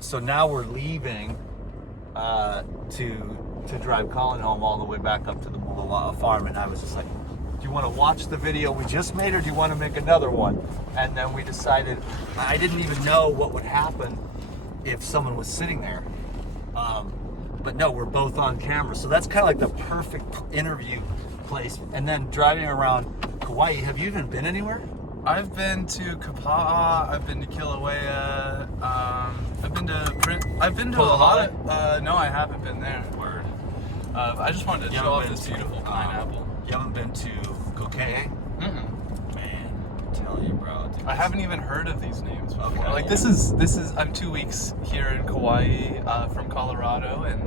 So now we're leaving to drive Colin home all the way back up to the Moolah farm, and I was just like, do you want to watch the video we just made, or do you want to make another one? And then we decided, I didn't even know what would happen if someone was sitting there. But no, we're both on camera, so that's kind of like the perfect interview place. And then driving around Kauai, have you even been anywhere? I've been to Kapa'a, I've been to Kilauea, I've been to a lot of, no, I haven't been there. Word. I just wanted to show off this beautiful pineapple. You haven't been to Kokee? Mm-mm. Man, I'm telling you, bro. Dude, I haven't even heard of these names before. Okay. Like this is, I'm 2 weeks here in Kauai from Colorado, and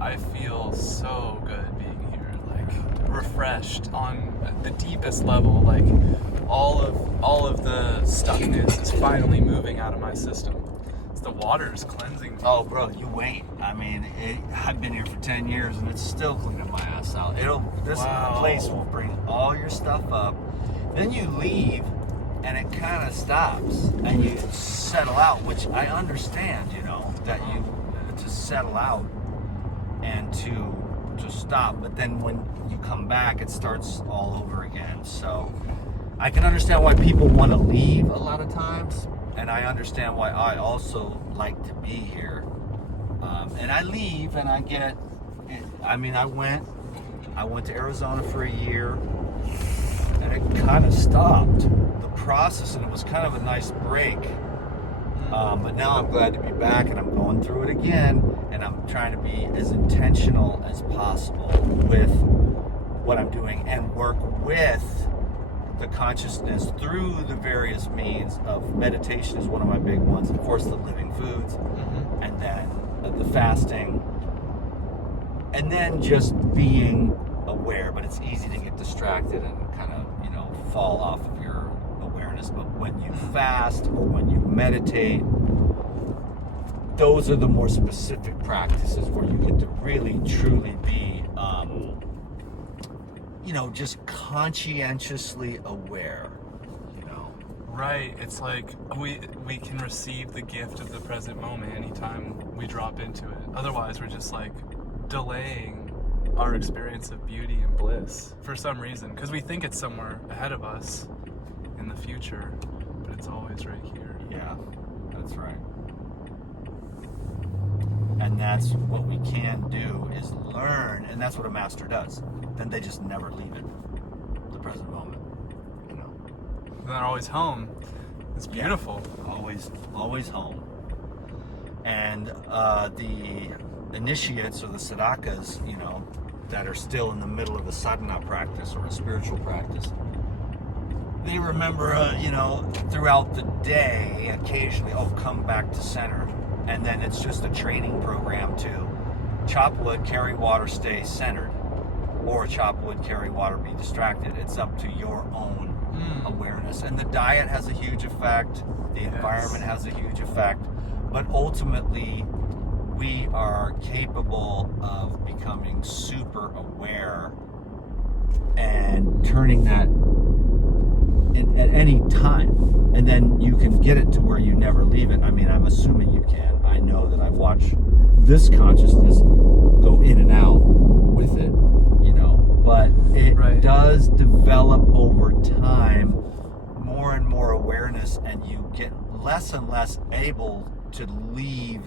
I feel so good being here, like refreshed on the deepest level. Like all of the stuckness is finally moving out of my system. It's the water's cleansing me. oh, bro, you wait. I mean, I've been here for 10 years, and it's still cleaning my ass out. This Wow. place will bring all your stuff up. Then you leave, and it kind of stops, and you settle out, which I understand, you know, that you to settle out and to stop. But then when you come back, it starts all over again. So I can understand why people want to leave a lot of times, and I understand why I also like to be here. And I leave, and I get. I mean, I went to Arizona for a year, and it kind of stopped the process, and it was kind of a nice break. But now I'm glad to be back, and I'm going through it again, and I'm trying to be as intentional as possible with what I'm doing and work with the consciousness through the various means of meditation is one of my big ones. Of course, the living foods, and then the fasting, and then just being aware. But it's easy to get distracted and kind of, fall off of your awareness. But when you fast or when you meditate, those are the more specific practices where you get to really truly be just conscientiously aware, Right, it's like we can receive the gift of the present moment anytime we drop into it. Otherwise, we're just like delaying our experience of beauty and bliss for some reason, because we think it's somewhere ahead of us in the future, but it's always right here. Yeah, that's right. And that's what we can do, is learn, and that's what a master does. Then they just never leave it, the present moment. And they're always home. It's beautiful. Yeah, always home. And the initiates or the sadhakas, that are still in the middle of a sadhana practice or a spiritual practice, they remember, throughout the day, occasionally, come back to center. And then it's just a training program to chop wood, carry water, stay centered, or chop wood, carry water, be distracted. It's up to your own awareness. And the diet has a huge effect, the environment has a huge effect, but ultimately we are capable of becoming super aware and turning that at any time. And then you can get it to where you never leave it. I mean, I'm assuming you can. I know that I've watched this consciousness go in and out with it, but it does develop over time, more and more awareness, and you get less and less able to leave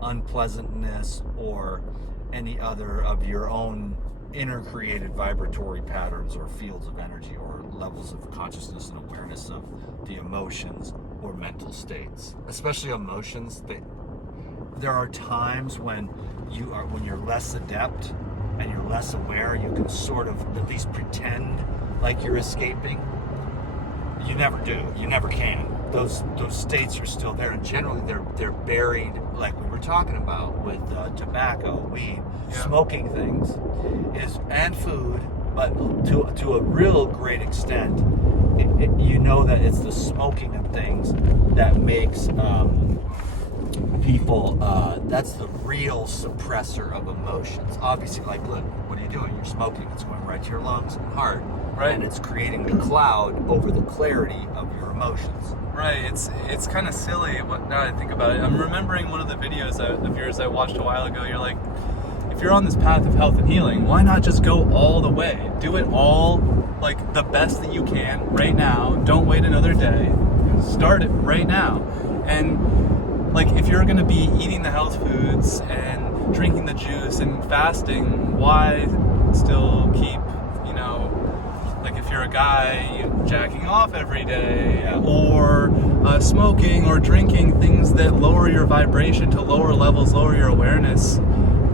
unpleasantness or any other of your own inner created vibratory patterns or fields of energy or levels of consciousness and awareness of the emotions or mental states. Especially emotions, there are times when you're less adept and you're less aware, you can sort of at least pretend like you're escaping. You never do. You never can. Those states are still there, and generally they're buried, like we were talking about with tobacco, weed, smoking things, and food. But to a real great extent, that it's the smoking of things that makes people. That's the real suppressor of emotions. Obviously, like, look, what are you doing? You're smoking. It's going right to your lungs and heart. Right. And it's creating the cloud over the clarity of your emotions. Right. It's kind of silly. Now that I think about it, I'm remembering one of the videos of yours I watched a while ago. You're like, if you're on this path of health and healing, why not just go all the way? Do it all, like, the best that you can right now. Don't wait another day. Start it right now. And, like, if you're going to be eating the health foods and drinking the juice and fasting, why still keep, like, if you're a guy, jacking off every day, or smoking or drinking things that lower your vibration to lower levels, lower your awareness,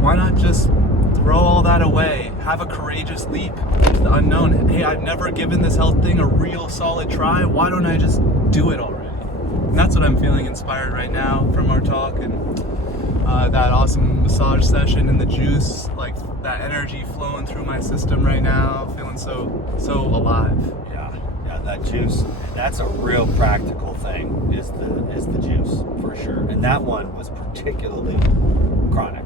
why not just throw all that away? Have a courageous leap into the unknown. Hey, I've never given this health thing a real solid try. Why don't I just do it already? And that's what I'm feeling inspired right now from our talk and that awesome massage session and the juice, like that energy flowing through my system right now, feeling so alive. Yeah, that juice. That's a real practical thing. Is the juice for sure, and that one was particularly chronic.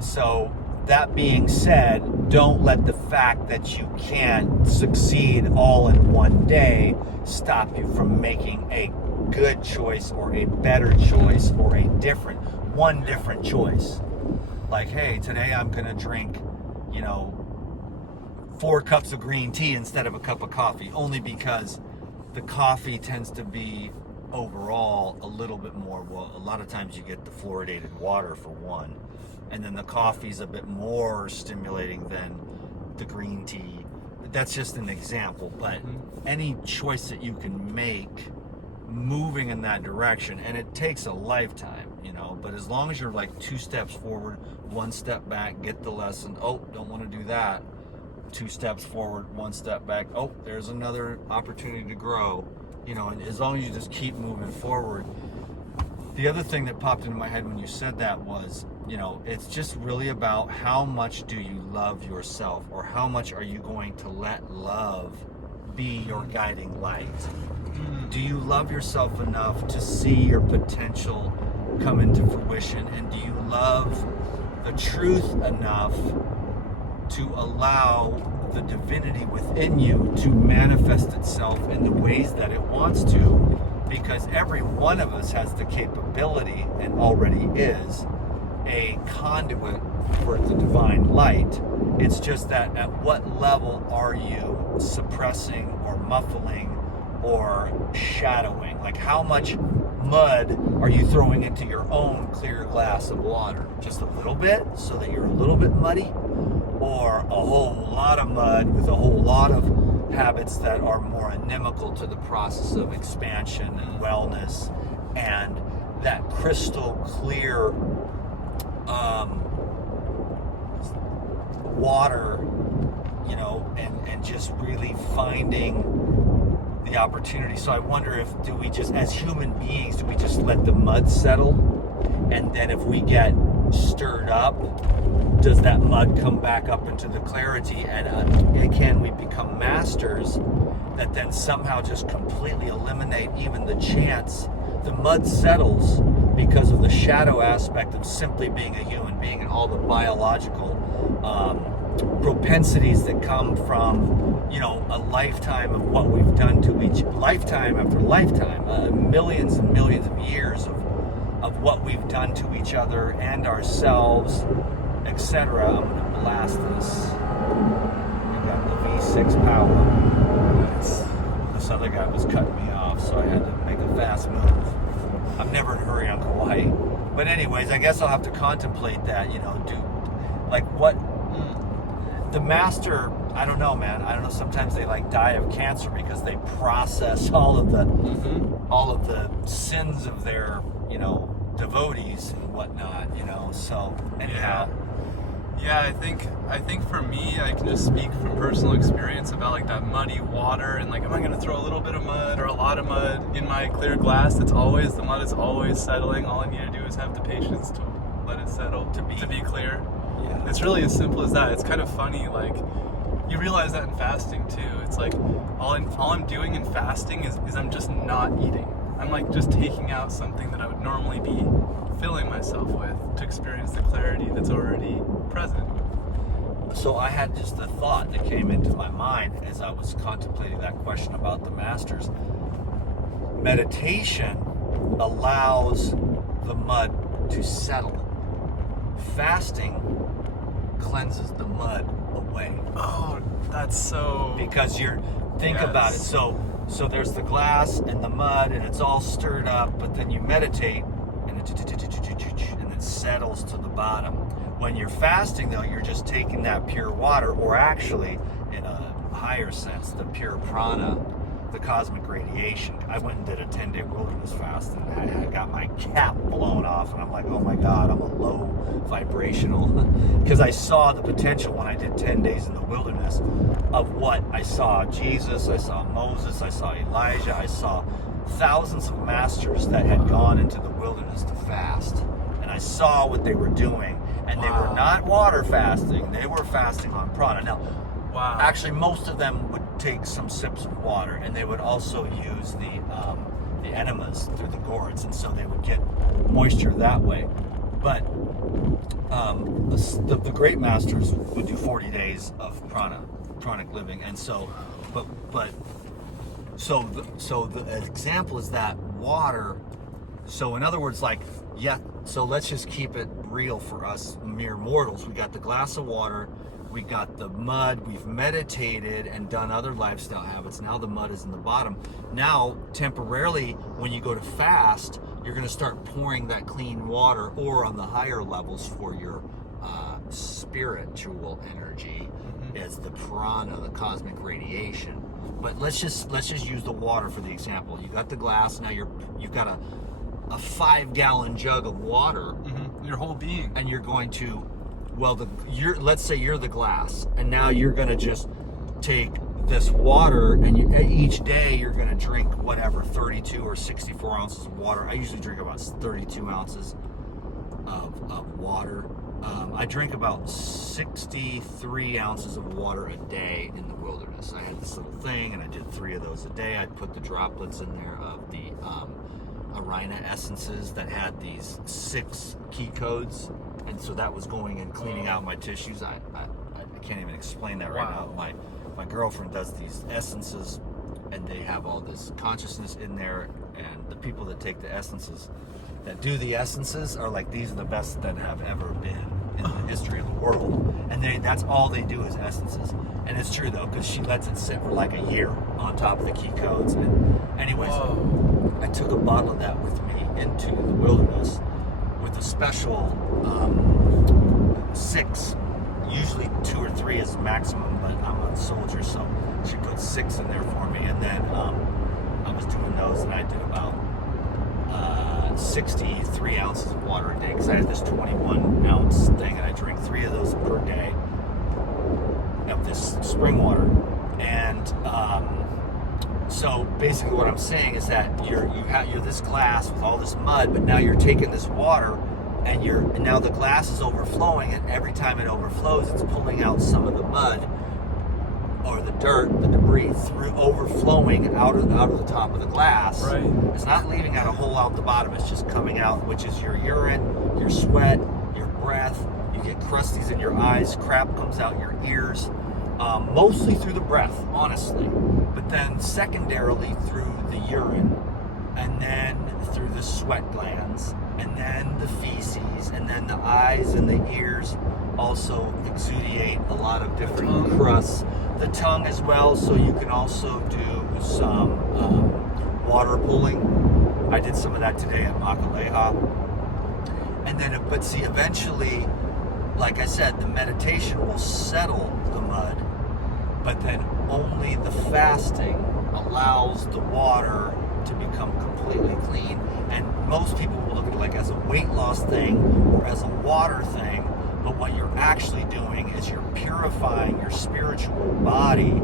So that being said, don't let the fact that you can't succeed all in one day stop you from making a good choice or a better choice or a different choice. Like, hey, today I'm gonna drink 4 cups of green tea instead of a cup of coffee, only because the coffee tends to be overall a little bit more, well, a lot of times you get the fluoridated water for one, and then the coffee's a bit more stimulating than the green tea. That's just an example, but any choice that you can make moving in that direction, and it takes a lifetime, but as long as you're like 2 steps forward, 1 step back, get the lesson, oh, don't want to do that, 2 steps forward, 1 step back, oh, there's another opportunity to grow, and as long as you just keep moving forward. The other thing that popped into my head when you said that was, it's just really about how much do you love yourself, or how much are you going to let love be your guiding light? Do you love yourself enough to see your potential come into fruition? And do you love the truth enough to allow the divinity within you to manifest itself in the ways that it wants to? Because every one of us has the capability, and already is, a conduit for the divine light. It's just that at what level are you suppressing or muffling or shadowing? Like, how much mud are you throwing into your own clear glass of water? Just a little bit, so that you're a little bit muddy, or a whole lot of mud with a whole lot of habits that are more inimical to the process of expansion and wellness, and that crystal clear water, and just really finding the opportunity. So I wonder, do we just, as human beings, do we just let the mud settle? And then if we get stirred up, does that mud come back up into the clarity? And can we become masters that then somehow just completely eliminate even the chance the mud settles, because of the shadow aspect of simply being a human being and all the biological propensities that come from a lifetime of what we've done to each, lifetime after lifetime, millions and millions of years of what we've done to each other and ourselves, etc. I'm going to blast this. I got the V6 power. This other guy was cutting me off, so I had to make a fast move. I'm never in a hurry on Kauai. But anyways, I guess I'll have to contemplate that, what the master, I don't know, man. I don't know, sometimes they die of cancer because they process all of the sins of their, devotees and whatnot, so anyhow. Yeah, I think for me, I can just speak from personal experience about that muddy water, and am I going to throw a little bit of mud or a lot of mud in my clear glass? The mud is always settling. All I need to do is have the patience to let it settle, to be clear. Yeah. It's really as simple as that. It's kind of funny, you realize that in fasting too. It's all I'm doing in fasting is I'm just not eating. I'm just taking out something that I would normally be filling myself with to experience the clarity that's already present. so I had just a thought that came into my mind as I was contemplating that question about the masters. Meditation allows the mud to settle. Fasting cleanses the mud away. Oh, that's so... Because think about it. So there's the glass and the mud, and it's all stirred up, but then you meditate, and it settles to the bottom. When you're fasting, though, you're just taking that pure water, or actually, in a higher sense, the pure prana, the cosmic radiation. I went and did a 10-day wilderness fast, and I got my cap blown off, and I'm like, oh my God, I'm a low vibrational. Because I saw the potential when I did 10 days in the wilderness of what I saw Jesus, I saw Moses, I saw Elijah, I saw thousands of masters that had gone into the wilderness to fast. And I saw what they were doing. And they were not water fasting, they were fasting on prana. Now, actually, most of them would take some sips of water, and they would also use the enemas through the gourds, and so they would get moisture that way. But the great masters would do 40 days of pranic living, and so, so the example is that water. So in other words, so let's just keep it real for us mere mortals. We got the glass of water, we got the mud, we've meditated and done other lifestyle habits. Now the mud is in the bottom. Now, temporarily, when you go to fast, you're going to start pouring that clean water, or on the higher levels for your spiritual energy, as the prana, the cosmic radiation. But let's just use the water for the example. You got the glass, now you've got a 5-gallon jug of water, your whole being, and you're going to, let's say you're the glass, and now you're going to just take this water, and each day you're going to drink whatever 32 or 64 ounces of water. I usually drink about 32 ounces of water. I drink about 63 ounces of water a day in the wilderness. I had this little thing, and I did 3 of those a day. I'd put the droplets in there of the Arena essences that had these 6 key codes, and so that was going and cleaning out my tissues. I can't even explain that right now. My girlfriend does these essences, and they have all this consciousness in there, and the people that take the essences, that do the essences, are like, these are the best that have ever been in the history of the world. And that's all they do is essences. And it's true though, because she lets it sit for like a year on top of the key codes. And anyways, I took a bottle of that with me into the wilderness with a special 6. Usually 2 or 3 is maximum, but I'm a soldier, so she put 6 in there for me. And then I was doing those, and I did about 63 ounces of water a day, because I had this 21 ounce thing, and I drink 3 of those per day of this spring water. And so basically what I'm saying is that you're this glass with all this mud, but now you're taking this water, and now the glass is overflowing, and every time it overflows, it's pulling out some of the mud or the dirt, the debris, overflowing out of the top of the glass. Right. It's not leaving out a hole out the bottom. It's just coming out, which is your urine, your sweat, your breath. You get crusties in your eyes. Crap comes out your ears. Mostly through the breath, honestly. But then secondarily through the urine, and then through the sweat glands, and then the feces, and then the eyes and the ears also exudiate a lot of different crusts. The tongue as well, so you can also do some water pulling. I did some of that today at Makaleha. And then, but see, eventually, like I said, the meditation will settle the mud, but then only the fasting allows the water to become completely clean. And most people will look at it like as a weight loss thing or as a water thing, but what you're actually doing is you're purifying your spiritual body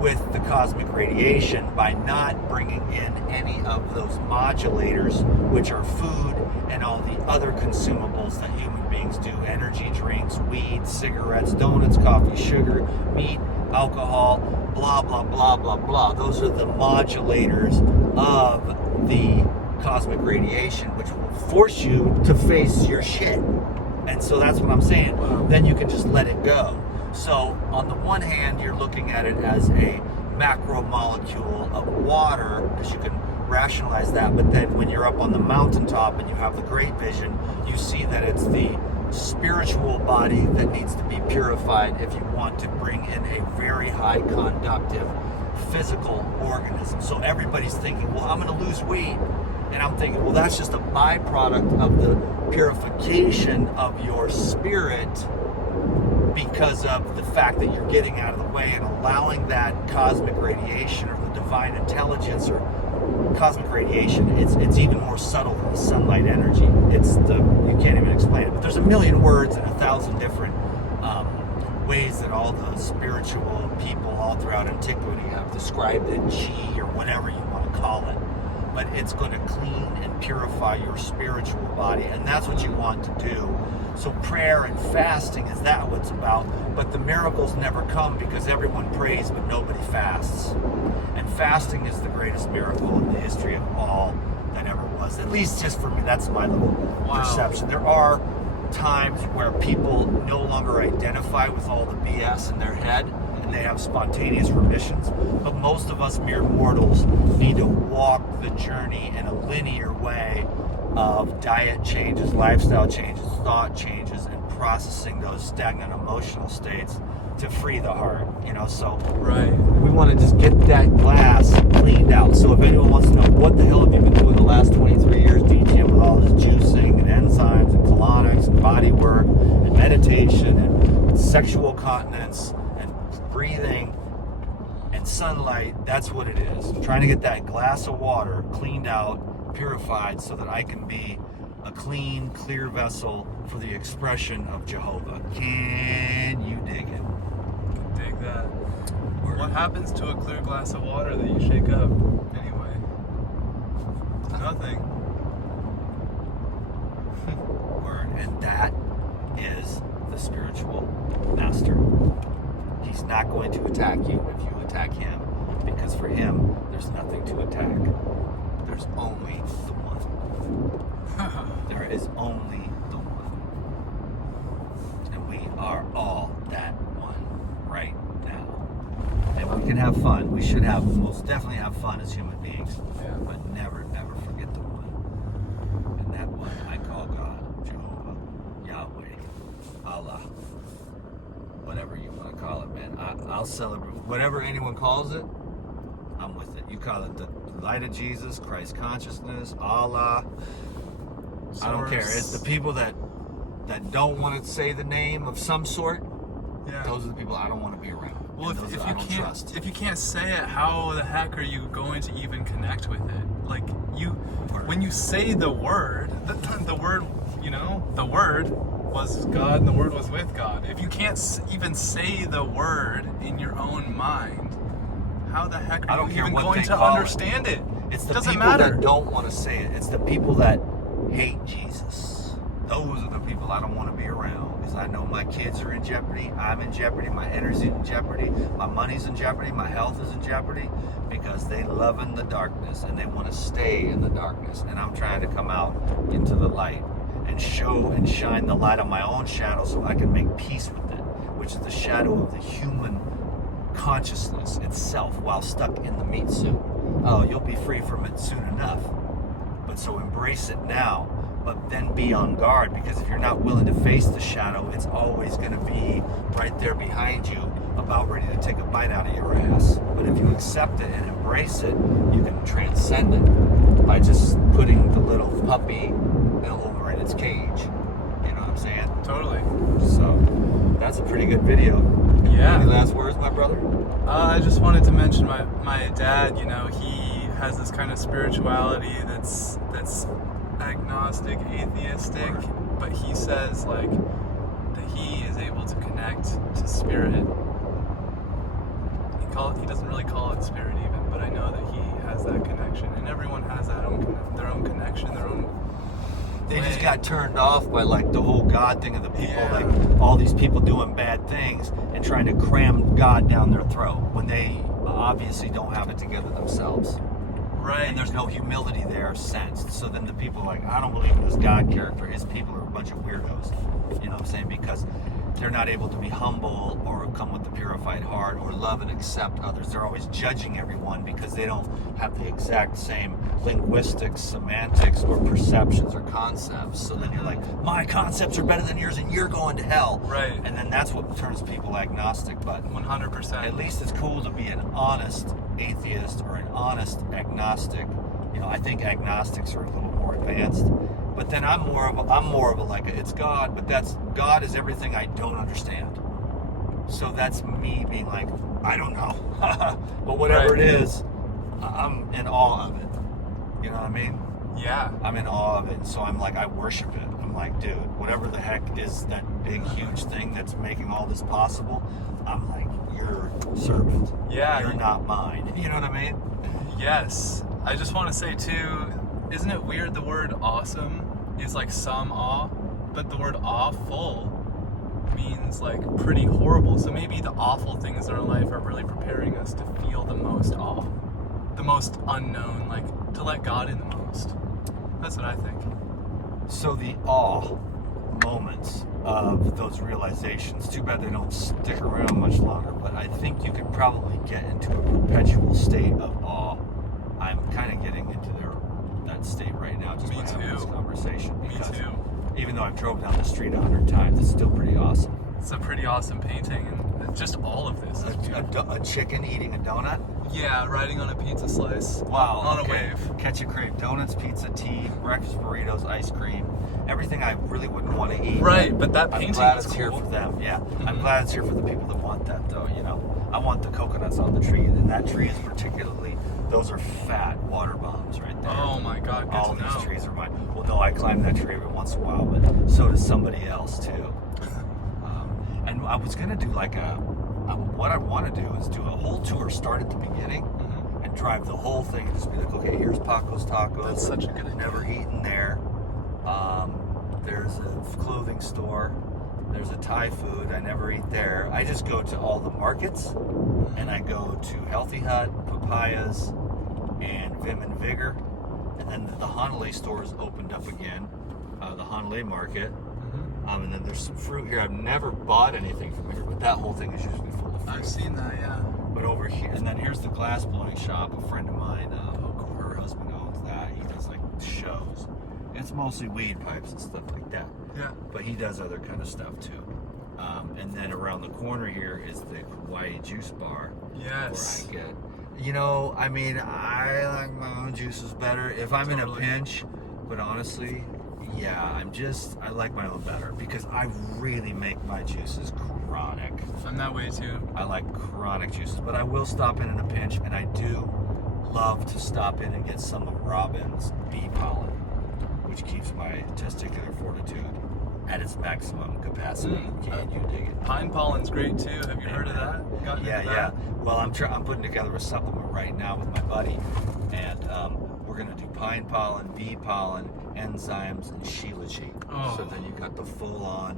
with the cosmic radiation by not bringing in any of those modulators, which are food and all the other consumables that human beings do: energy drinks, weed, cigarettes, donuts, coffee, sugar, meat, alcohol, blah, blah, blah, blah, blah. Those are the modulators of the cosmic radiation, which will force you to face your shit. And so that's what I'm saying. Then you can just let it go. So on the one hand, you're looking at it as a macromolecule of water, because you can rationalize that. But then when you're up on the mountaintop and you have the great vision, you see that it's the spiritual body that needs to be purified if you want to bring in a very high conductive physical organism. So everybody's thinking, well, I'm going to lose weight. And I'm thinking, well, that's just a byproduct of the purification of your spirit, because of the fact that you're getting out of the way and allowing that cosmic radiation or the divine intelligence or cosmic radiation. It's even more subtle than the sunlight energy. You can't even explain it. But there's a million words and 1,000 different ways that all the spiritual people all throughout antiquity have described it, chi or whatever you want to call it. But it's going to clean and purify your spiritual body, and that's what you want to do. So prayer and fasting is that what it's about. But the miracles never come because everyone prays but nobody fasts. And fasting is the greatest miracle in the history of all that ever was. At least just for me, that's my little perception. There are times where people no longer identify with all the BS in their head, and they have spontaneous remissions. But most of us mere mortals need to walk the journey in a linear way of diet changes, lifestyle changes, thought changes, and processing those stagnant emotional states to free the heart, so we want to just get that glass cleaned out. So if anyone wants to know what the hell have you been doing the last 23 years, DJing with all this juicing and enzymes and colonics and body work and meditation and sexual continence and breathing and sunlight, that's what it is. I'm trying to get that glass of water cleaned out, purified, so that I can be a clean, clear vessel for the expression of Jehovah. Can you dig it? Dig that. What happens to a clear glass of water that you shake up anyway? Nothing. Word. And that is the spiritual master. He's not going to attack you if you attack him, because for him, there's nothing to attack. There's only the one. There is only the one. And we are all that one right now. And we can have fun. We should most definitely have fun as human beings. Yeah. But never, ever forget the one. And that one I call God, Jehovah, Yahweh, Allah. Whatever you want to call it, man. I'll celebrate. Whatever anyone calls it, I'm with it. You call it the light of Jesus, Christ consciousness, Allah. I don't care. It's the people that don't want to say the name of some sort. Yeah. Those are the people I don't want to be around. Well, if you trust. If you can't say it, how the heck are you going to even connect with it? Like when you say the word, the word, the word was God and the word was with God. If you can't even say the word in your own mind, how the heck are you even going to understand it? It's the doesn't people matter. that don't want to say it. It's the people that hate Jesus. Those are the people I don't want to be around, because I know my kids are in jeopardy, I'm in jeopardy, my energy's in jeopardy, my money's in jeopardy, my health is in jeopardy, because they love in the darkness and they want to stay in the darkness. And I'm trying to come out into the light and show and shine the light on my own shadow so I can make peace with it, which is the shadow of the human consciousness itself while stuck in the meat suit. Oh, you'll be free from it soon enough. But so embrace it now, but then be on guard, because if you're not willing to face the shadow, it's always going to be right there behind you, about ready to take a bite out of your ass. But if you accept it and embrace it, you can transcend it by just putting the little puppy over in its cage. You know what I'm saying? Totally. So that's a pretty good video. Yeah. Any last words, my brother? I just wanted to mention my dad. He has this kind of spirituality that's agnostic, atheistic, but he says that he is able to connect to spirit. He doesn't really call it spirit even, but I know that he has that connection, and everyone has their own connection, their own. They just got turned off by the whole God thing of the people, Yeah. all these people doing bad things and trying to cram God down their throat when they obviously don't have it together themselves. Right. And there's no humility there sensed. So then the people I don't believe in this God character. His people are a bunch of weirdos. You know what I'm saying? Because they're not able to be humble or come with a purified heart or love and accept others. They're always judging everyone because they don't have the exact same linguistics, semantics, or perceptions or concepts. So then you're like, my concepts are better than yours and you're going to hell. Right. And then that's what turns people agnostic. But 100%. at least it's cool to be an honest atheist or an honest agnostic. You know, I think agnostics are a little more advanced. But then I'm more of a like, it's God, but God is everything I don't understand. So that's me being like, I don't know. But whatever Right. it is, I'm in awe of it. You know what I mean? Yeah. I'm in awe of it. So I'm like, I worship it. I'm like, dude, whatever the heck is that big, huge thing that's making all this possible, I'm like, you're servant. Yeah. You're not mine. You know what I mean? Yes. I just want to say too, isn't it weird the word awesome is like some awe, but the word awful means like pretty horrible. So maybe the awful things in our life are really preparing us to feel the most awe, the most unknown, like to let God in the most. That's what I think. So the awe moments of those realizations, too bad they don't stick around much longer, but I think you could probably get into a perpetual state of awe. I'm kind of getting into that state right now just Me by having this too. conversation. Me Because too. even though I've drove down the street 100 times, it's still pretty awesome. It's a pretty awesome painting, and just all of this is beautiful. A chicken eating a donut? Yeah, riding on a pizza slice. Wow. On okay. a wave. Catch a crave. Donuts, pizza, tea, breakfast burritos, ice cream. Everything I really wouldn't want to eat. Right, but that I'm painting glad is it's cool. here for them. Yeah. I'm Mhm. glad it's here for the people that want that, though, you know. I want the coconuts on the tree, and that tree is particularly, those are fat water bombs right there. Oh my God, good All to these know. trees are mine. Well, no, I climb that tree every once in a while, but so does somebody else, too. And I was going to do like what I want to do is do a whole tour, start at the beginning, Mhm. and drive the whole thing and just be like, okay, here's Paco's Tacos. That's such a good idea. Never eaten there. There's a clothing store. There's a Thai food. I never eat there. I just go to all the markets, and I go to Healthy Hut, Papayas, and Vim and Vigor. And then the Hanalei store is opened up again, the Hanalei market. Mhm. And then there's some fruit here. I've never bought anything from here, but that whole thing is usually full of fruit. I've seen that, yeah. But over here, and then here's the glass blowing shop. A friend of mine, her husband owns that. He does like shows. It's mostly weed pipes and stuff like that. Yeah. But he does other kind of stuff too. And then around the corner here is the Hawaii Juice Bar. Yes. Where I get, you know, I mean, I like my own juices better if I'm in a Totally. pinch. But honestly, yeah, I like my own better because I really make my juices chronic. I'm that way too. I like chronic juices, but I will stop in a pinch, and I do love to stop in and get some of Robin's bee pollen, which keeps my testicular fortitude at its maximum capacity. Can you dig it? Pine pollen's great too. Have you heard of that? Gotten Yeah, into yeah. that? Well, I'm putting together a supplement right now with my buddy, and we're gonna do pine pollen, bee pollen, enzymes, and shilajit. Oh. So then you got the full-on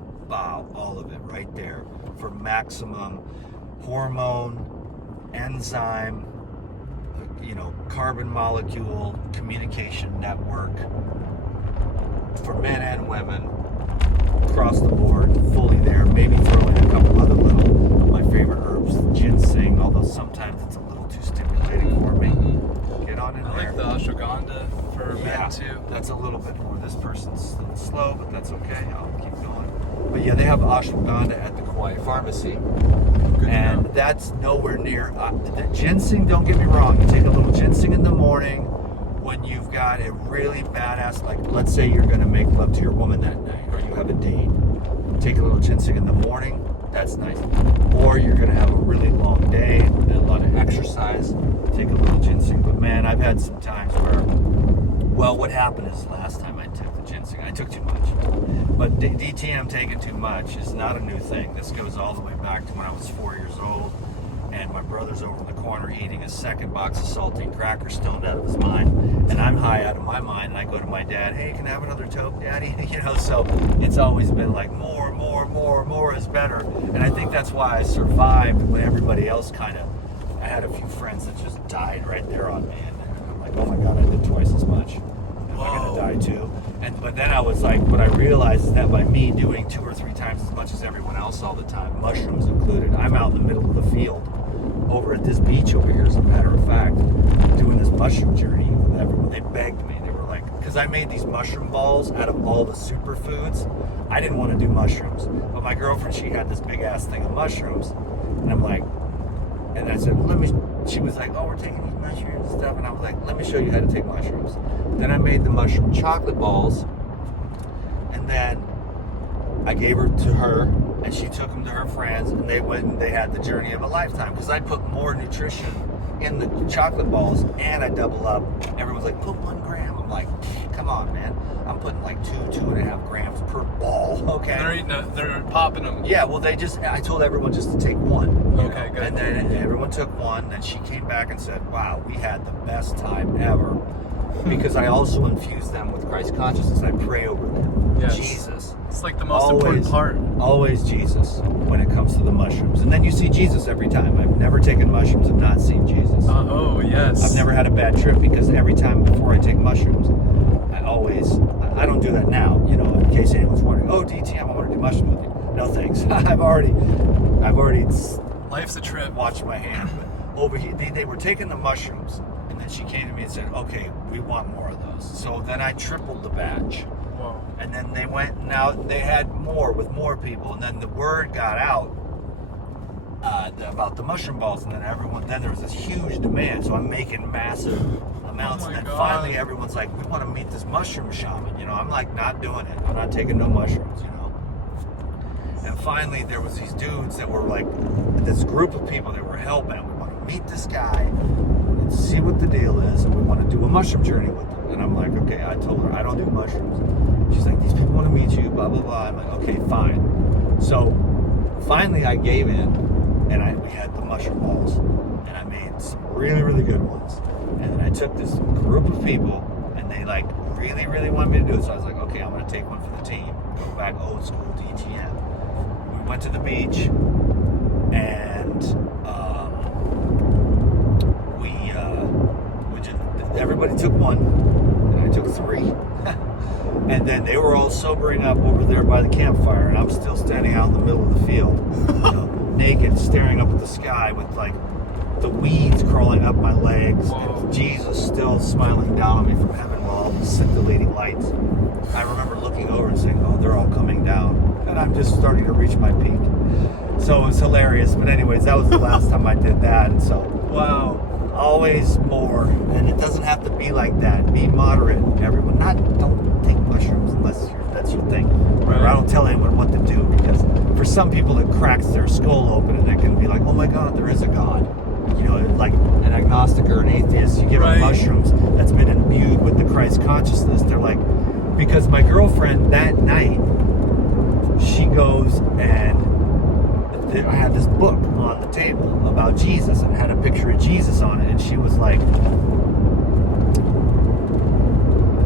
all of it right there for maximum hormone, enzyme, carbon molecule communication network for men and women across the board, fully there. Maybe throw in a couple other little of my favorite herbs, ginseng, although sometimes it's a little too stimulating for me. Get on in I there. like the ashwagandha for Yeah, men too. that's a little bit more. This person's a little slow, but that's okay. I'll keep going. But yeah, they have ashwagandha at the Kauai Pharmacy. Good to And know. that's nowhere near the ginseng. Don't get me wrong, you take a little ginseng in the morning when you've got a really badass, like let's say you're going to make love to your woman that night, or you have a date, take a little ginseng in the morning. That's nice. Or you're going to have a really long day and a lot of exercise, take a little ginseng. But man, I've had some times where, well, what happened is last time I took the ginseng, I took too much. But DTM taking too much is not a new thing. This goes all the way back to when I was 4 years old, and my brother's over in the corner eating a second box of saltine crackers, stoned out of his mind, and I'm high out of my mind, and I go to my dad, hey, can I have another toke, Daddy? So it's always been like more is better. And I think that's why I survived when everybody else I had a few friends that just died right there on me, and I'm like, oh my God, I did twice as much. Am I Whoa. gonna die too? But then I was like, what I realized is that by me doing 2 or 3 times as much as everyone else all the time, mushrooms included, I'm out in the middle of the field over at this beach over here, as a matter of fact, doing this mushroom journey with everyone. They begged me. They were like, because I made these mushroom balls out of all the superfoods. I didn't want to do mushrooms, but my girlfriend, she had this big ass thing of mushrooms, and I'm like, and I said, well, she was like, oh, we're taking these mushrooms and stuff, and I was like, let me show you how to take mushrooms. Then I made the mushroom chocolate balls, and then I gave her to her, and she took them to her friends, and they went and they had the journey of a lifetime, because I put more nutrition in the chocolate balls, and I double up. Everyone's like, put 1 gram. I'm like, come on, man. I'm putting like 2.5 grams per ball. Okay. They're popping them. Yeah, well, I told everyone just to take 1. Okay, good. And then everyone took 1, and she came back and said, wow, we had the best time ever. Because I also infuse them with Christ consciousness. I pray over them. Yes. Jesus. It's like the most important part. Always Jesus when it comes to the mushrooms. And then you see Jesus every time. I've never taken mushrooms and not seen Jesus. Oh, yes. I've never had a bad trip, because every time before I take mushrooms, I don't do that now, in case anyone's wondering, oh, DT, I want to do mushrooms with you. No thanks. I've already Life's a trip. watched my hand. But over here, they were taking the mushrooms, and then she came to me and said, okay, we want more of those. So then I tripled the batch. Whoa. And then they went, and now they had more with more people, and then the word got out about the mushroom balls, and then there was this huge demand, so I'm making massive amounts, and then finally everyone's like, we want to meet this mushroom shaman, I'm like, not doing it. I'm not taking no mushrooms, And finally there was these dudes that were like, this group of people that were hell-bent. We want to meet this guy, and see what the deal is, and we want to do a mushroom journey with him. And I'm like, okay, I told her, I don't do mushrooms. She's like, these people want to meet you, blah, blah, blah. I'm like, okay, fine. So finally I gave in, and we had the mushroom balls, and I made some really, really good ones. And then I took this group of people, and they like really, really wanted me to do it. So I was like, okay, I'm going to take one for the team. Go back old school DTM. We went to the beach, and everybody took 1, and I took 3. And then they were all sobering up over there by the campfire, and I'm still standing out in the middle of the field, naked, staring up at the sky with like the weeds crawling up my legs. Whoa. And Jesus still smiling down on me from heaven while all the scintillating lights. I remember looking over and saying, oh, they're all coming down, and I'm just starting to reach my peak. So it was hilarious. But anyways, that was the last time I did that. And so, wow. Always more, and it doesn't have to be like that. Be moderate, everyone. Don't take mushrooms unless that's your thing. Right. I don't tell anyone what to do, because for some people it cracks their skull open, and they can be like, oh my God, there is a God. Like an agnostic or an atheist, you give them mushrooms that's been imbued with the Christ consciousness. They're like, because my girlfriend that night, she goes and I had this book on the table about Jesus, and had a picture of Jesus on it, and she was like,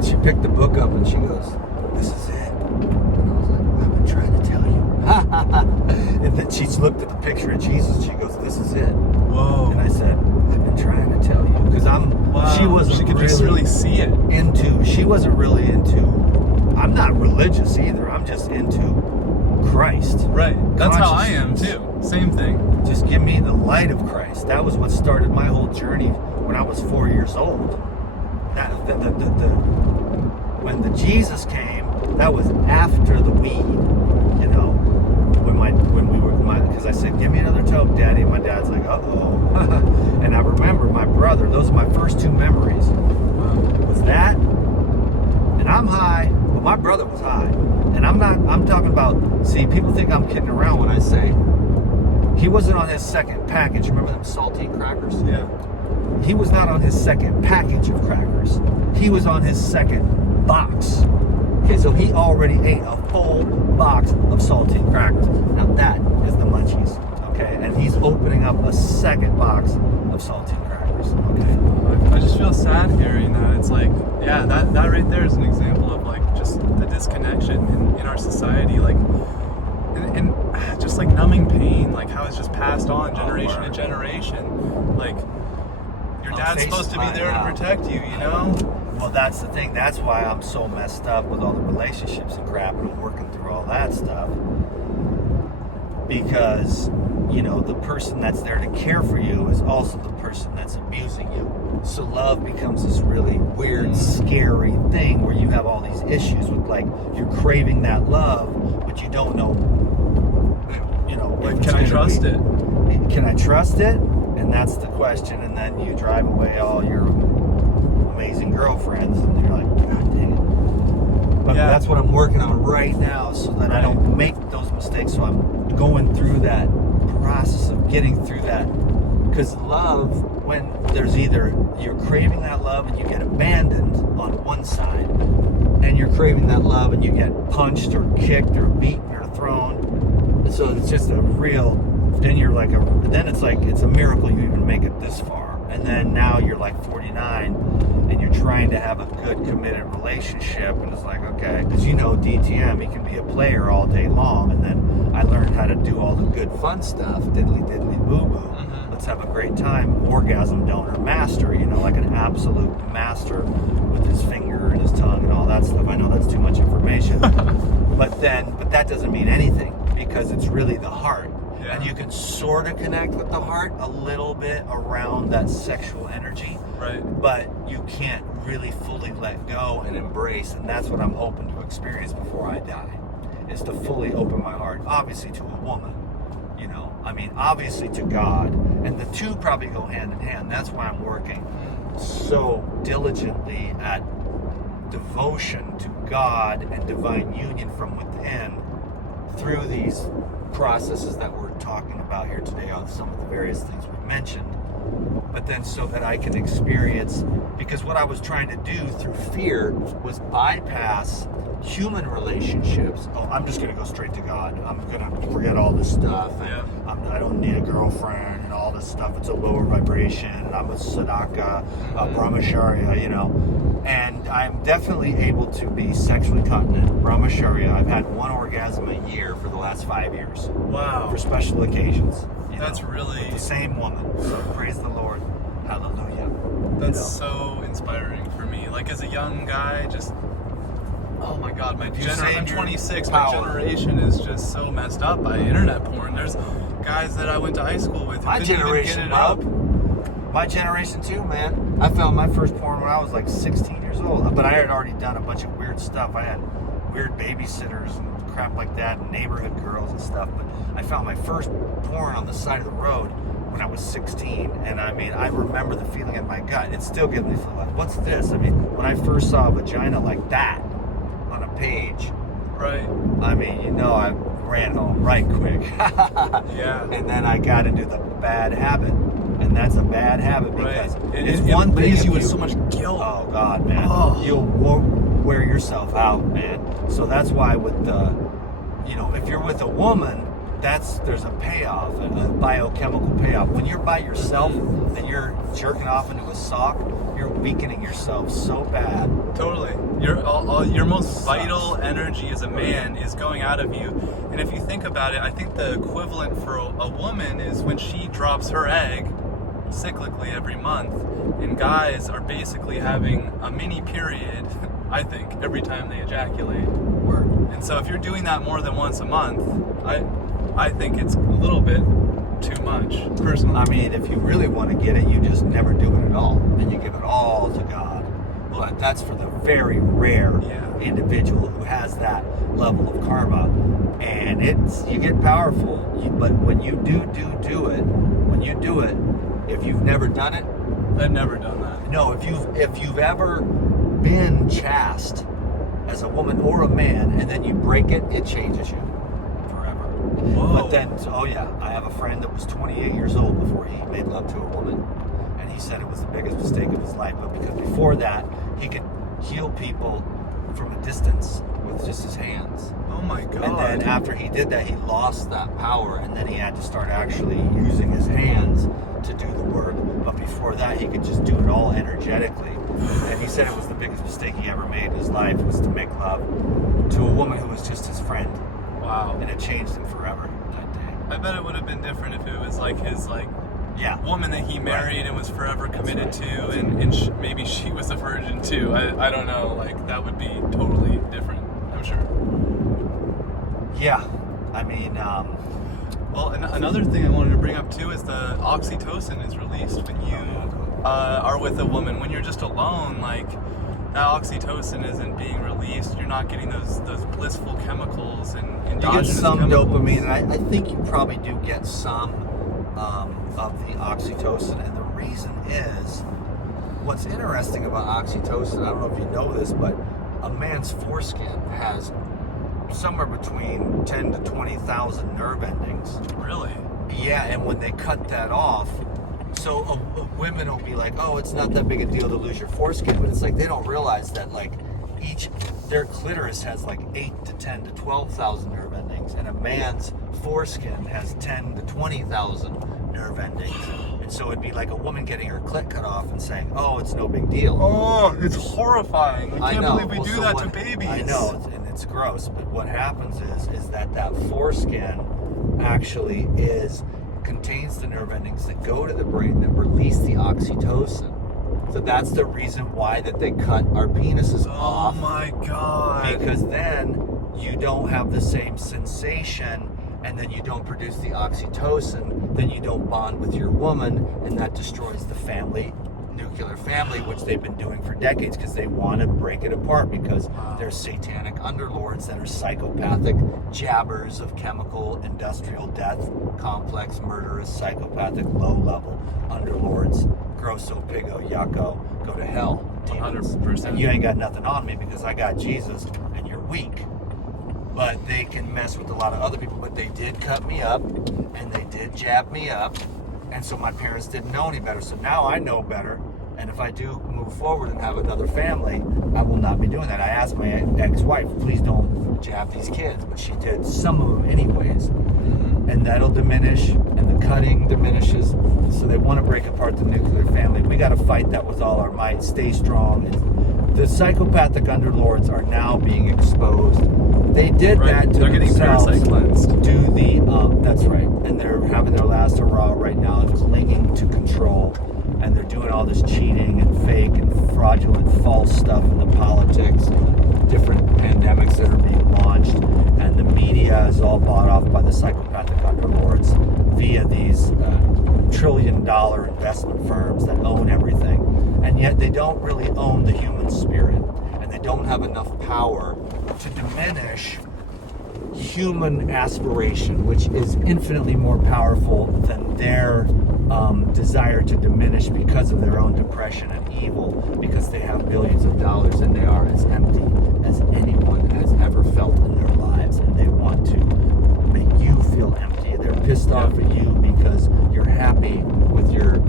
she picked the book up and she goes, this is it. And I was like, I've been trying to tell you. And then she looked at the picture of Jesus, and she goes, this is it. Whoa. And I said, I've been trying to tell you, because she could just really see it. She wasn't really into, I'm not religious either, I'm just into Christ. Right. That's how I am too. Same thing. Just give me the light of Christ. That was what started my whole journey when I was 4 years old. When the Jesus came, that was after the weed. Because I said, give me another toke, Daddy. And my dad's like, uh-oh. And I remember my brother. Those are my first 2 memories. Was that, and I'm high, but my brother was high. And I'm talking about, see, people think I'm kidding around when I say he wasn't on his second package. Remember them saltine crackers? Yeah. He was not on his second package of crackers. He was on his second box. Okay, so he already ate a full box of saltine crackers. Now that is the munchies. Okay, and he's opening up a second box of saltine crackers. Okay. I just feel sad hearing that. It's like, yeah, that right there is an example of like just the disconnection in our society, like, and just like numbing pain, like how it's just passed on generation to generation. Like, your dad's supposed to be there to protect you, Well, that's the thing. That's why I'm so messed up with all the relationships and crap and working through all that stuff. Because, you know, the person that's there to care for you is also the person that's abusing you. So love becomes this really weird, scary thing where you have all these issues with, like, you're craving that love, but you don't know, you know, Like, can I trust it? Can I trust it? And that's the question. And then you drive away all your amazing girlfriends, and you're like, God dang it. But that's what I'm working on right now, so that I don't make those mistakes. So I'm going through that process of getting through that. Because love, when there's either you're craving that love and you get abandoned on one side, and you're craving that love and you get punched or kicked or beaten or thrown. So it's just a real, then you're like, then it's like, it's a miracle you even make it this far. And then now you're like 49 and you're trying to have a good committed relationship, and it's like, okay, because you know DTM, he can be a player all day long, and then I learned how to do all the good fun stuff, diddly diddly boo boo. Let's have a great time, orgasm donor master, you know, like an absolute master with his finger and his tongue and all that stuff. I know that's too much information, but that doesn't mean anything, because it's really the heart. And you can sort of connect with the heart a little bit around that sexual energy, Right. but you can't really fully let go and embrace. And that's what I'm hoping to experience before I die, is to fully open my heart, obviously to a woman, you know, I mean, obviously to God, and the two probably go hand in hand. That's why I'm working so diligently at devotion to God and divine union from within through these processes that we're talking about here today on some of the various things we've mentioned, but then so that I can experience, because what I was trying to do through fear was bypass human relationships. Oh, I'm just going to go straight to God. I'm going to forget all this stuff. And I don't need a girlfriend and all this stuff. It's a lower vibration. And I'm a Sadaka, a Brahmacharya, you know. And I'm definitely able to be sexually continent, Brahmacharya. I've had one orgasm a year for the last 5 years. Wow. For special occasions. That's really... With the same woman. So praise the Lord. Hallelujah. That's so inspiring for me. Like, as a young guy, just... Oh my God, I'm 26. My generation is just so messed up by internet porn. There's guys that I went to high school with who My couldn't generation, even get it up. My generation too, man. I found my first porn when I was like 16 years old, but I had already done a bunch of weird stuff. I had weird babysitters and crap like that, and neighborhood girls and stuff. But I found my first porn on the side of the road when I was 16, and I mean, I remember the feeling in my gut. It still gives me like, what's this? I mean, when I first saw a vagina like that on a page, right? I mean, you know, I ran home right quick. Yeah. And then I got into the bad habit, and that's a bad habit because it's one thing. It lays if you with so much guilt. Oh God, man, you'll wear yourself out, man. So that's why with the, you know, if you're with a woman, there's a payoff, a biochemical payoff. When you're by yourself and you're jerking off into a sock, you're weakening yourself so bad. Totally. Your most vital energy as a man is going out of you. And if you think about it, I think the equivalent for a woman is when she drops her egg cyclically every month, and guys are basically having a mini period, I think, every time they ejaculate. And so if you're doing that more than once a month, I think it's a little bit too much, personally. I mean, if you really want to get it, you just never do it at all, and you give it all to God. But that's for the very rare individual who has that level of karma, and you get powerful. But when you do it, if you've never done it, I've never done that. No, if you've ever been chaste as a woman or a man, and then you break it, it changes you. Whoa. But then, I have a friend that was 28 years old before he made love to a woman, and he said it was the biggest mistake of his life. But because before that, he could heal people from a distance with just his hands. Oh my God. And then after he did that, he lost that power, and then he had to start actually using his hands to do the work. But before that, he could just do it all energetically. And he said it was the biggest mistake he ever made in his life, was to make love to a woman who was just his friend. Wow. And it changed him forever that day. I bet it would have been different if it was like his woman that he married and was forever committed to, and maybe she was a virgin too. I don't know. Like, that would be totally different, I'm sure. Yeah. I mean, well, and another thing I wanted to bring up too is the oxytocin is released when you are with a woman. When you're just alone, like, that oxytocin isn't being released. You're not getting those blissful chemicals and you get endogenous some chemicals. dopamine, and I think you probably do get some of the oxytocin. And the reason is, what's interesting about oxytocin, I don't know if you know this, but a man's foreskin has somewhere between 10 to 20,000 nerve endings. Really? Yeah, and when they cut that off, so women will be like, oh, it's not that big a deal to lose your foreskin, but it's like they don't realize that, like, their clitoris has like 8 to 10 to 12,000 nerve endings, and a man's foreskin has 10 to 20,000 nerve endings. And so it'd be like a woman getting her clit cut off and saying, oh, it's no big deal. Oh, it's horrifying. I can't believe we do that to babies. I know, and it's gross, but what happens is that foreskin actually contains the nerve endings that go to the brain that release the oxytocin. So that's the reason why that they cut our penises off. Oh my God. Because then you don't have the same sensation, and then you don't produce the oxytocin, then you don't bond with your woman, and that destroys the nuclear family, which they've been doing for decades, because they want to break it apart, because there's satanic underlords that are psychopathic jabbers of chemical industrial death, complex murderous, psychopathic low-level underlords. Grosso, pigo, yucko, go to hell. 100%. And you ain't got nothing on me because I got Jesus and you're weak. But they can mess with a lot of other people. But they did cut me up and they did jab me up. And so my parents didn't know any better. So now I know better. And if I do move forward and have another family, I will not be doing that. I asked my ex-wife, please don't jab these kids. But she did some of them anyways. And that'll diminish, and the cutting diminishes. So they want to break apart the nuclear family. We got to fight that with all our might. Stay strong. And the psychopathic underlords are now being exposed. They did that to they're themselves. Getting parasite cleansed. That's right. And they're having their last hurrah right now, clinging to control. And they're doing all this cheating and fake and fraudulent false stuff in the politics, different pandemics that are being launched, and the media is all bought off by the psychopathic underlords via these trillion-dollar investment firms that own everything. And yet they don't really own the human spirit, and they don't have enough power to diminish human aspiration, which is infinitely more powerful than their desire to diminish because of their own depression and evil, because they have billions of dollars and they are as empty as anyone has ever felt in their lives, and they want to make you feel empty. They're pissed off at you because you're happy with your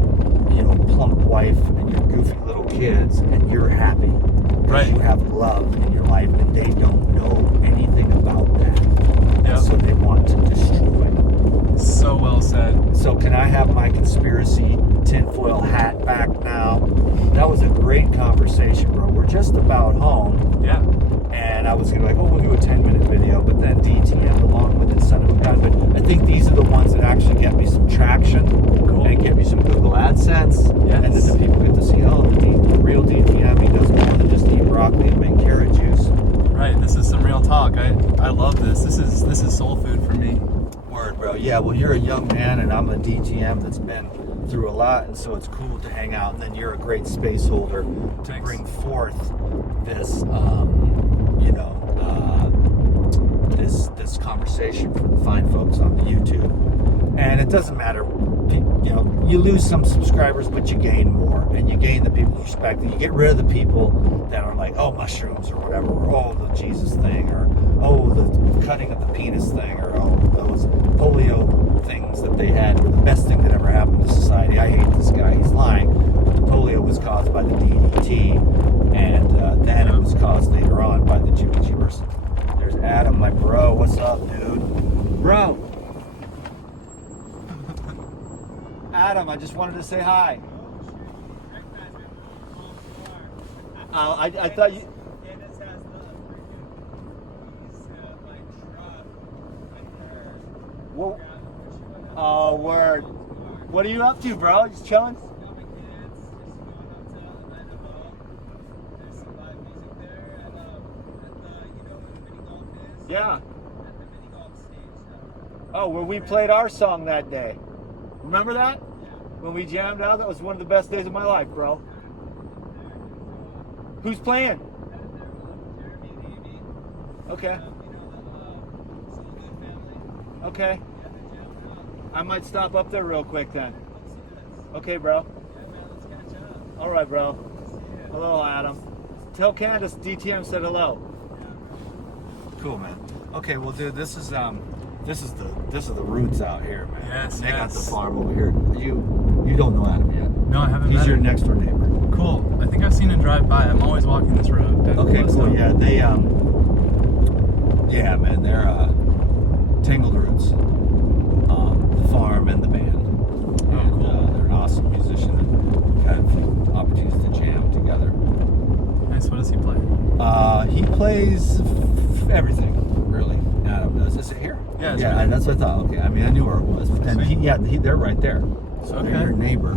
plump wife and your goofy little kids, and you're happy because you have love in your life, and they don't know anything about that. Yep. So they want to destroy. So well said. So can I have my conspiracy tinfoil hat back now? That was a great conversation, bro. We're just about home. Yeah. And I was going to be like, we'll do a 10-minute video, but then DTM, the long-winded son of a gun. But I think these are the ones that actually get me some traction and get me some Google AdSense. Yes. And then the people get to see, the real DTM, he does more than just eat broccoli and make carrot juice. Right. This is some real talk. I love this. This is soul food for me. Word, bro. Yeah, well, you're a young man, and I'm a DTM that's been through a lot, and so it's cool to hang out. And then you're a great space holder to bring forth this, this conversation for the fine folks on the YouTube. And it doesn't matter, you lose some subscribers, but you gain more, and you gain the people's respect, and you get rid of the people that are like, oh, mushrooms or whatever, or oh, the Jesus thing, or oh, the cutting of the penis thing, or oh, those polio things that they had were the best thing that ever happened to society. I hate this guy, he's lying. But the polio was caused by the DDT, and then it was caused later on by the Jimmy Jeepers. There's Adam, my bro. What's up, dude? Bro. Adam, I just wanted to say hi. I thought you... Oh, word. What are you up to, bro? Just chilling? Yeah. Oh, where we played our song that day. Remember that? When we jammed out? That was one of the best days of my life, bro. Who's playing? Okay. Okay. I might stop up there real quick then. Okay, bro. All right, bro. Hello, Adam. Tell Candace DTM said hello. Cool, man. Okay, well, dude, this is the roots out here, man. Yes, they got the yes. farm over here. You don't know Adam yet. No, I haven't. He's your next door neighbor. Cool. I think I've seen him drive by. I'm always walking this road. Okay, cool. Yeah, they yeah, man, they're Tangled Roots, the farm and the band, and they're an awesome musician and had opportunities to jam together. Nice. What does he play? He plays everything, really. Adam does. Is it here? Yeah, it's yeah, right that's what I thought. Okay, I mean, I knew where it was, but then they're right there. So Okay. they're your neighbor.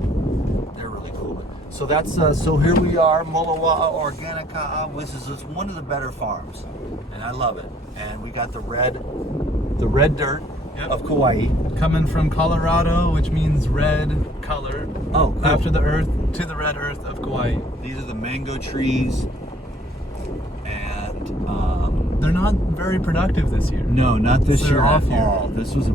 They're really cool. So that's so here we are, Molawa'a Organica. This is one of the better farms, and I love it. And we got the red dirt Yep. of Kauai. Coming from Colorado, which means red color. Oh, cool. After the earth to the red earth of Kauai. These are the mango trees, and They're not very productive this year. no, not this They're year off at year. all. This was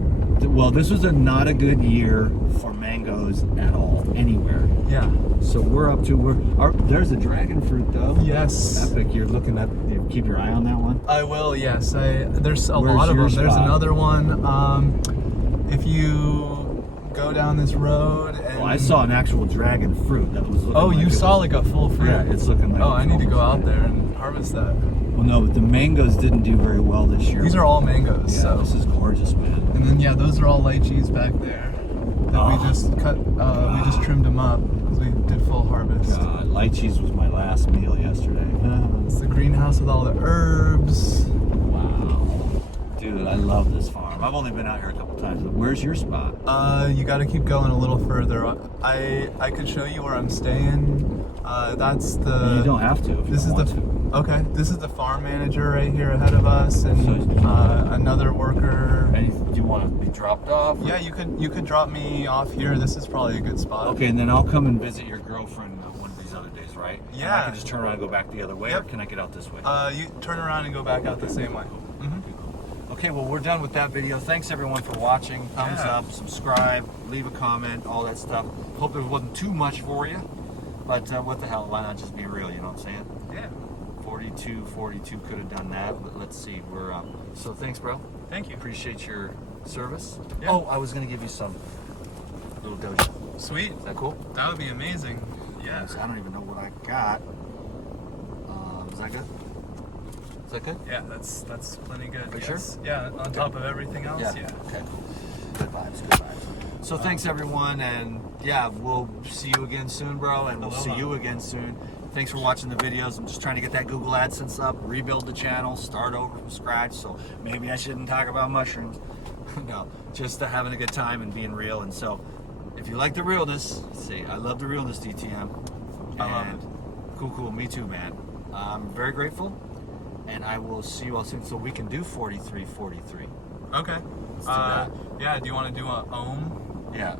not a good year for mangoes at all anywhere. Yeah. So we're up to there's a dragon fruit though. Yes. Epic. You're looking at. Keep your eye on that one. I will. Yes. There's a Where's lot of your them. There's spot? another one. If you go down this road and Well, I saw an actual dragon fruit that was. Looking Oh, like you it saw was- like a full fruit. Yeah, it's looking like. Oh, I need to go almost- out there and harvest that. Well, no, but the mangoes didn't do very well this year. These are all mangoes. Yeah, so. this is gorgeous, man. And then those are all lychees back there that Oh. we just cut. We just trimmed them up because we did full harvest. God, lychees was my last meal yesterday. It's the greenhouse with all the herbs. Wow. Dude, I love this farm. I've only been out here a couple times. Where's your spot? You got to keep going a little further. I could show you where I'm staying. That's the. You don't have to. If This you is don't the. want to. Okay, this is the farm manager right here ahead of us, and another worker. Do you want to be dropped off? Yeah, you could drop me off here. This is probably a good spot. Okay, and then I'll come and visit your girlfriend one of these other days, right? And I Yeah. can just turn around and go back the other way, or Yep. can I get out this way? You turn around and go back out the same way. Okay, well, we're done with that video. Thanks, everyone, for watching. Thumbs Yeah. up, subscribe, leave a comment, all that stuff. Hope there wasn't too much for you, but what the hell, why not just be real, you know what I'm saying? Yeah. 42 could have done that, but let's see, we're up. So thanks, bro. Thank you. Appreciate your service. Yeah. Oh, I was going to give you some little doja. Sweet. Is that cool? That would be amazing. Yeah. I don't even know what I got. Is that good? Is that good? Yeah, that's plenty good. Are you yes. Yeah, on top of everything else. Yeah. Okay, cool. Good vibes, good vibes. So thanks, everyone, and yeah, we'll see you again soon, bro, and we'll Aloha. see you again soon. Thanks for watching the videos. I'm just trying to get that Google AdSense up, rebuild the channel, start over from scratch, so maybe I shouldn't talk about mushrooms. No, just having a good time and being real. And so if you like the realness, see, I love the realness, DTM. I love And it. Cool, me too, man. I'm very grateful, and I will see you all soon so we can do 4343. Okay. Let's do that. Yeah, do you want to do a ohm? Yeah.